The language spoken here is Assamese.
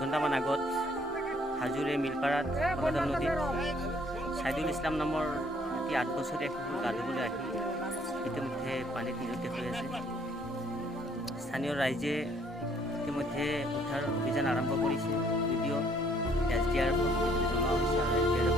ঘণ্টামান আগত হাজোৰে মিলপাৰাত কলাডাল নদীত ছাইদুল ইছলাম নামৰ এটি 8 বছৰীয়া শিশু গা ধুবলৈ আহি ইতিমধ্যে পানীত নিৰুদ্দেশ হৈ আছে। স্থানীয় ৰাইজে ইতিমধ্যে উদ্ধাৰ অভিযান আৰম্ভ কৰিছে। যদিও SDRF জনোৱা হৈছে আৰু SDRF